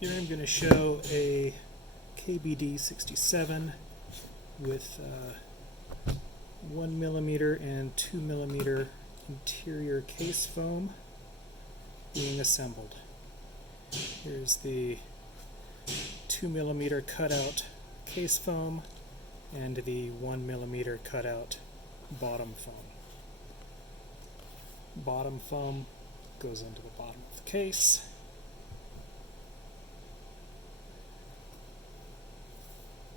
Here I'm going to show a KBD67 with 1mm and 2mm interior case foam being assembled. Here's the 2mm cutout case foam and the 1mm cutout bottom foam. Bottom foam goes into the bottom of the case.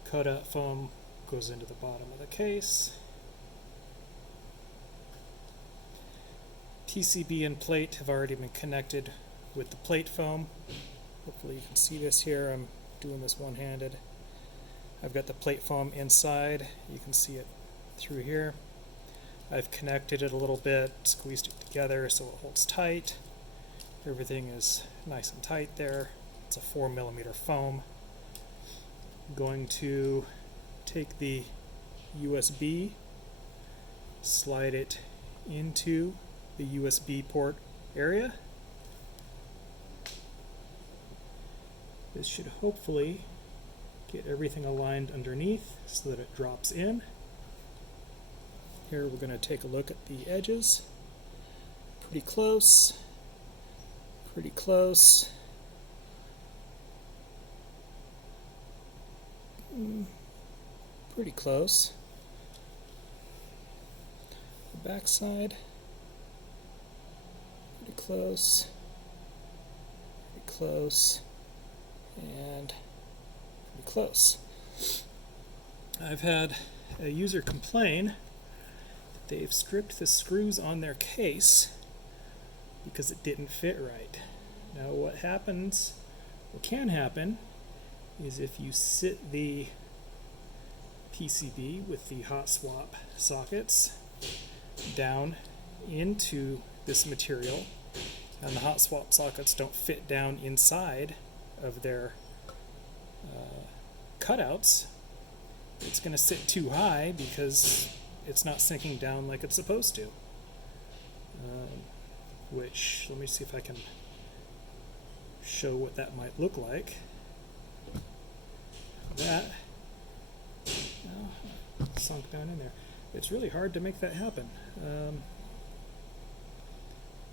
Cutout foam goes into the bottom of the case. PCB and plate have already been connected with the plate foam. Hopefully you can see this here. I'm doing this one-handed. I've got the plate foam inside. You can see it through here. I've connected it a little bit, squeezed it together so it holds tight. Everything is nice and tight there. It's a 4mm foam. I'm going to take the USB, slide it into the USB port area. This should hopefully get everything aligned underneath so that it drops in. Here we're going to take a look at the edges. Pretty close. Pretty close. Pretty close. The back side. Pretty close. Pretty close. And pretty close. I've had a user complain that they've stripped the screws on their case because it didn't fit right. Now what can happen is if you sit the PCB with the hot swap sockets down into this material, and the hot swap sockets don't fit down inside of their cutouts, it's going to sit too high because it's not sinking down like it's supposed to. Which, let me see if I can show what that might look like. That sunk down in there. It's really hard to make that happen. Let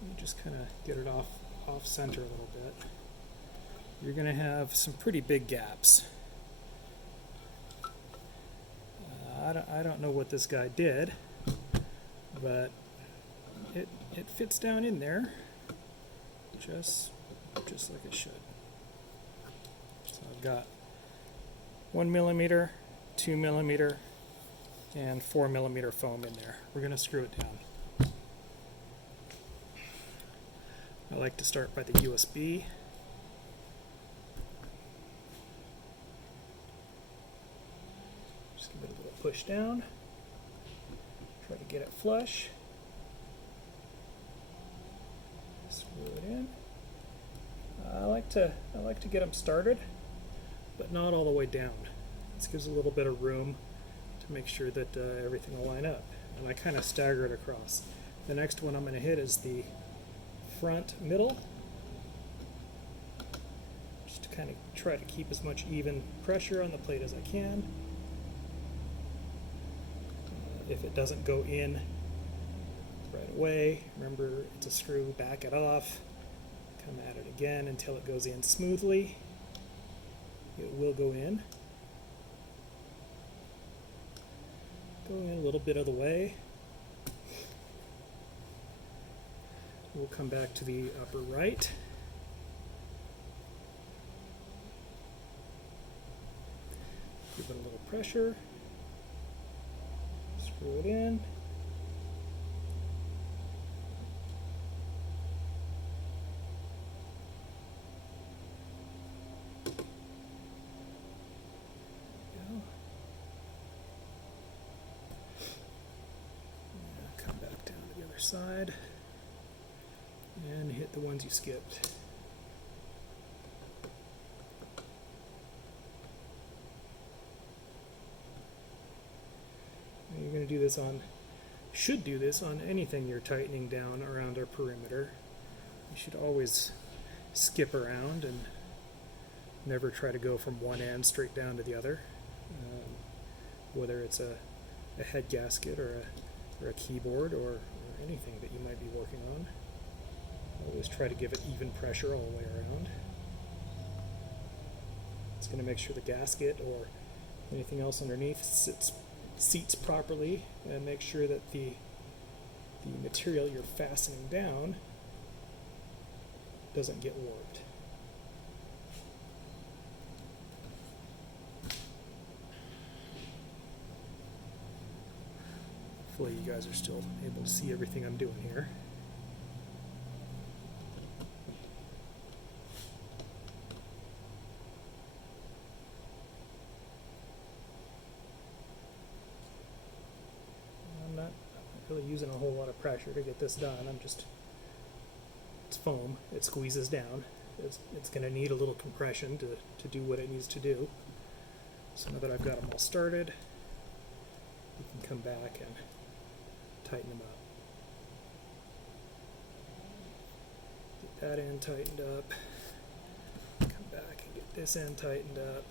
me just kind of get it off center a little bit. You're going to have some pretty big gaps. I don't know what this guy did, but it fits down in there just like it should. So I've got 1mm, 2mm, and 4mm foam in there. We're going to screw it down. I like to start by the USB. Just give it a little push down. Try to get it flush. Screw it in. I like to get them started, but not all the way down. This gives a little bit of room to make sure that everything will line up. And I kind of stagger it across. The next one I'm going to hit is the front middle, just to kind of try to keep as much even pressure on the plate as I can. If it doesn't go in right away, remember it's a screw, back it off, come at it again until it goes in smoothly. It will go in. Go in a little bit of the way. We'll come back to the upper right. Give it a little pressure. Screw it in. Come back down to the other side and hit the ones you skipped. And you're going to do this on, should do this on anything you're tightening down around our perimeter. You should always skip around and Never try to go from one end straight down to the other, whether it's a head gasket or a keyboard or anything that you might be working on. Always try to give it even pressure all the way around. It's going to make sure the gasket or anything else underneath seats properly, and make sure that the material you're fastening down doesn't get warped. Hopefully you guys are still able to see everything I'm doing here. I'm not really using a whole lot of pressure to get this done. It's foam, it squeezes down. It's going to need a little compression to do what it needs to do. So now that I've got them all started, you can come back and tighten them up. Get that end tightened up. Come back and get this end tightened up.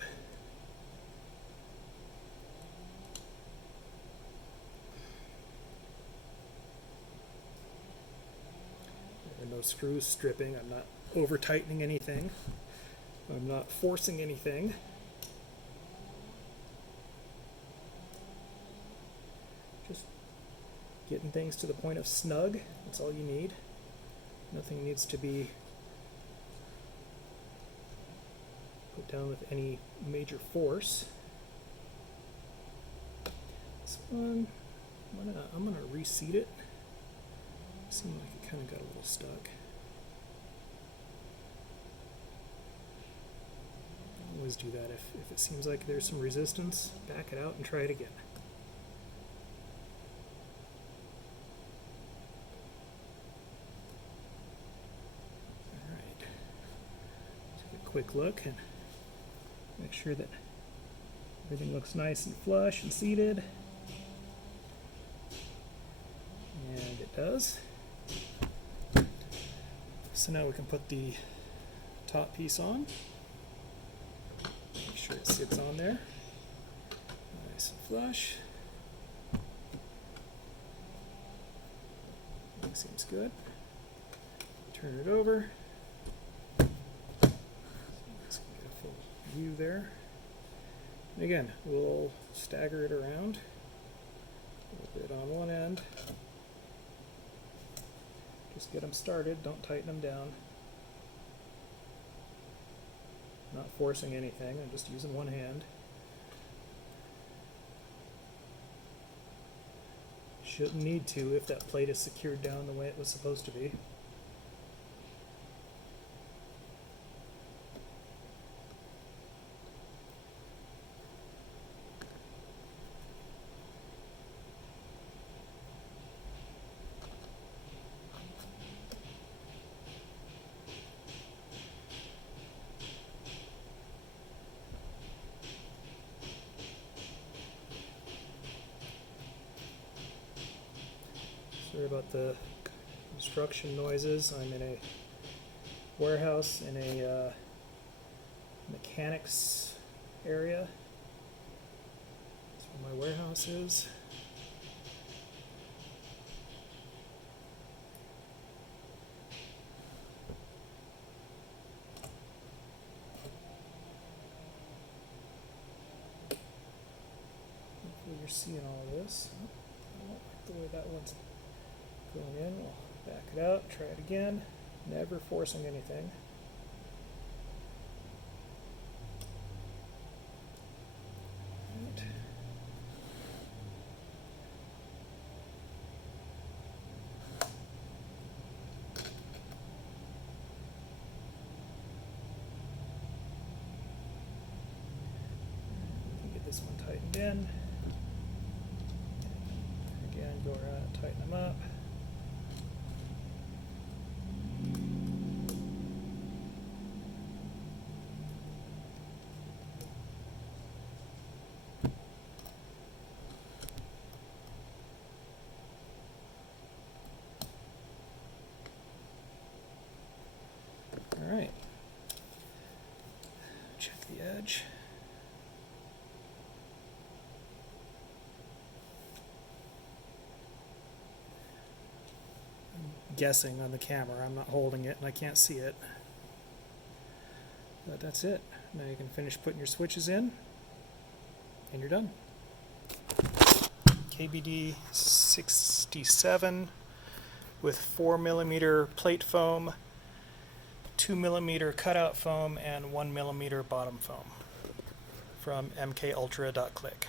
There are no screws stripping. I'm not over tightening anything. I'm not forcing anything. Just getting things to the point of snug. That's all you need. Nothing needs to be put down with any major force. This one, I'm gonna reseat it. Seemed like it kind of got a little stuck. Always do that. If it seems like there's some resistance, back it out and try it again. Alright. Take a quick look and make sure that everything looks nice and flush and seated. And it does. So now we can put the top piece on. Make sure it sits on there. Nice and flush. That seems good. Turn it over. Let's get a full view there. And again, we'll stagger it around. A little bit on one end. Just get them started, don't tighten them down. Not forcing anything, I'm just using one hand. Shouldn't need to if that plate is secured down the way it was supposed to be. Sorry about the construction noises. I'm in a warehouse in a mechanics area. That's where my warehouse is. Hopefully you're seeing all of this. I don't like the way that one's going in. We'll back it out, try it again. Never forcing anything. Right. Get this one tightened in. Again, go around and tighten them up. Alright. Check edge. I'm guessing on the camera. I'm not holding it and I can't see it. But that's it. Now you can finish putting your switches in and you're done. KBD67 with 4mm plate foam, 2mm cutout foam, and 1mm bottom foam from MKUltra.click.